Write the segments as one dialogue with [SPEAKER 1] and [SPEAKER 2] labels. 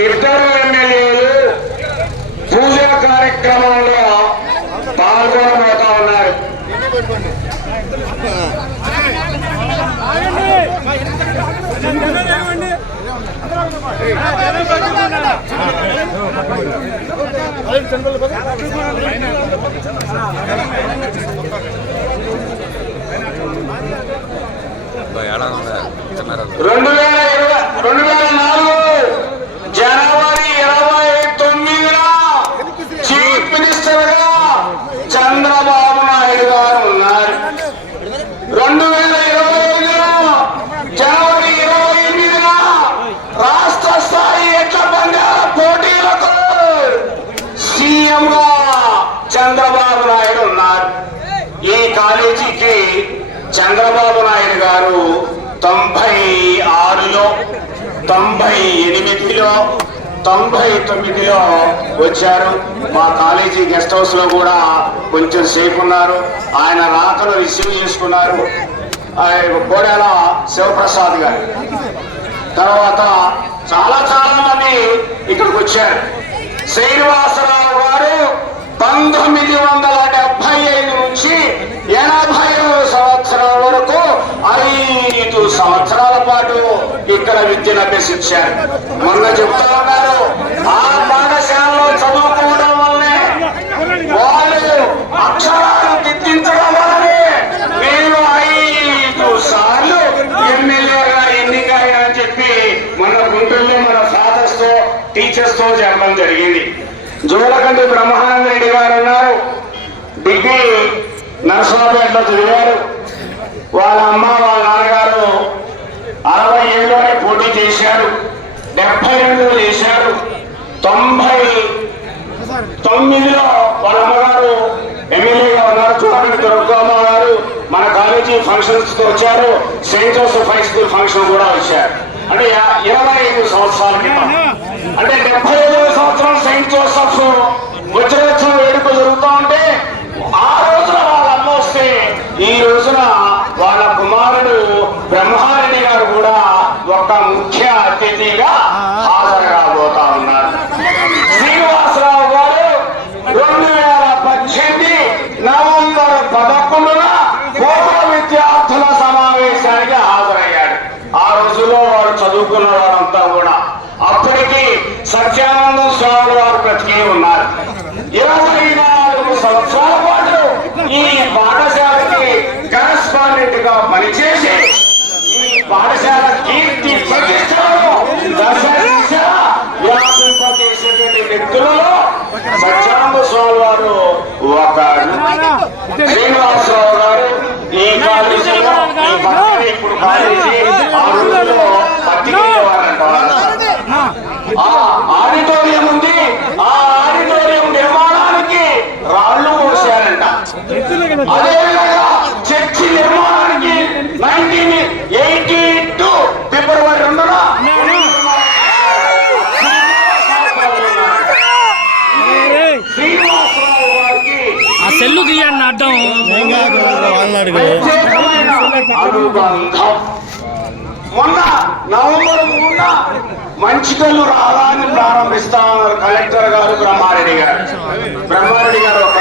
[SPEAKER 1] ఇద్దరు ఎమ్మెల్యేలు పూజా కార్యక్రమంలో పాల్గొనబోతా ఉన్నారు రెండు వేల చంద్రబాబు నాయుడు గారు తొంభై ఆరులో తొంభై ఎనిమిదిలో తొంభై తొమ్మిదిలో వచ్చారు. మా కాలేజీ గెస్ట్ హౌస్లో కూడా కొంచెం సేపు ఉన్నారు ఆయన రాకను రిసీవ్ చేసుకున్నారు. ఆయన కోడెల శివప్రసాద్ గారు. తర్వాత చాలా చాలా మంది ఇక్కడికి వచ్చారు. శ్రీనివాసరావు గారు పంతొమ్మిది వందల డెబ్బై ఐదు నుంచి ఎనభై సంవత్సరం వరకు ఐదు సంవత్సరాల పాటు ఇక్కడ విద్యను అభ్యసించారు మొన్న చెప్తా ఉన్నారు ఆ పాఠశాలలో చదువుకోవడం వల్లే వాళ్ళు అక్షరాలు దిద్దించడం వల్లనే నేను ఐదు సార్లు ఎమ్మెల్యేగా ఎన్నికయ్యా అని చెప్పి మన గుంటూరులో మన ఫాదర్స్తో టీచర్స్తో చెప్పడం జరిగింది. జోలకంటి బ్రహ్మానంద రెడ్డి గారు ఉన్నారు డిగ్రీ నరసరావుపేటలో చదివారు. వాళ్ళ అమ్మ వాళ్ళ నాన్నగారు అరవై ఏడులోనే పోటీ చేశారు డెబ్బై రెండులో చేశారు తొంభై తొమ్మిదిలో వాళ్ళ అమ్మగారు ఎమ్మెల్యేగా ఉన్నారు చూడండి దుర్గమ్మ గారు మన స్కూల్ ఫంక్షన్స్తో వచ్చారు. Saint Joseph high school function కూడా వచ్చారు. అంటే ఇరవై ఐదు సంవత్సరాల క్రితం. అంటే డెబ్బై ఐదవ సంవత్సరం సెయింట్ జోసెఫ్ వచ్చిన వేడుక జరుగుతూ ఉంటే ఆ రోజున వాళ్ళ అమ్మ వస్తే ఈ రోజున వాళ్ళ కుమారుడు బ్రహ్మారెడ్డి గారు కూడా ఒక ముఖ్య అతిథిగా హాజరు కాబోతా ఉన్నారు శ్రీనివాసరావు గారు రెండు వేల పద్దెనిమిది నవంబర్ పదకొండున పూర్వ విద్యార్థుల సమావేశానికి హాజరయ్యాడు ఆ రోజుల్లో వారు చదువుకున్న వారంతా కూడా అప్పటికి సత్యానంద స్వామి వారు బ్రతికే ఉన్నారు. అనుబంధం మొన్న నవంబర్ మూడున మంచికల్లు రాగాన్ని ప్రారంభిస్తామన్నారు కలెక్టర్ గారు బ్రహ్మారెడ్డి గారు. బ్రహ్మారెడ్డి గారు ఒక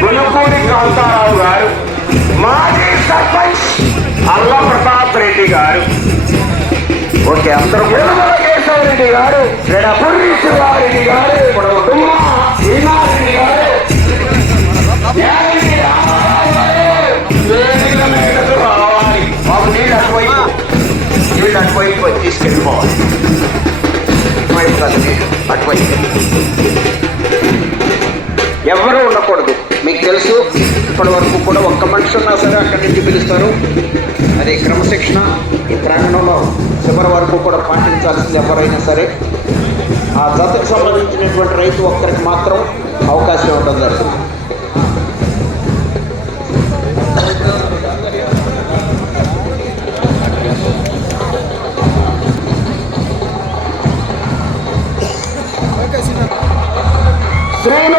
[SPEAKER 1] గునుపూడి కాంతారావు గారు మాజీ సర్పంచ్ అల్ల ప్రతాప్ రెడ్డి గారు
[SPEAKER 2] ఓకే అందరూ
[SPEAKER 1] యనమల కేశవరెడ్డి గారు పుర్రి శివారెడ్డి గారు
[SPEAKER 2] నీళ్ళు ఎవరు ఉండకూడదు. మీకు తెలుసు ఇప్పటి వరకు కూడా ఒక్క మనిషి ఉన్నా సరే అక్కడి నుంచి పిలుస్తారు. అది క్రమశిక్షణ. ఈ ప్రాంగణంలో చివరి వరకు కూడా పాటించాల్సింది ఎవరైనా సరే. ఆ జతకు సంబంధించినటువంటి రైతు ఒక్కరికి మాత్రం అవకాశం ఉండడం జరుగుతుంది.
[SPEAKER 1] శ్రీనివాసరావు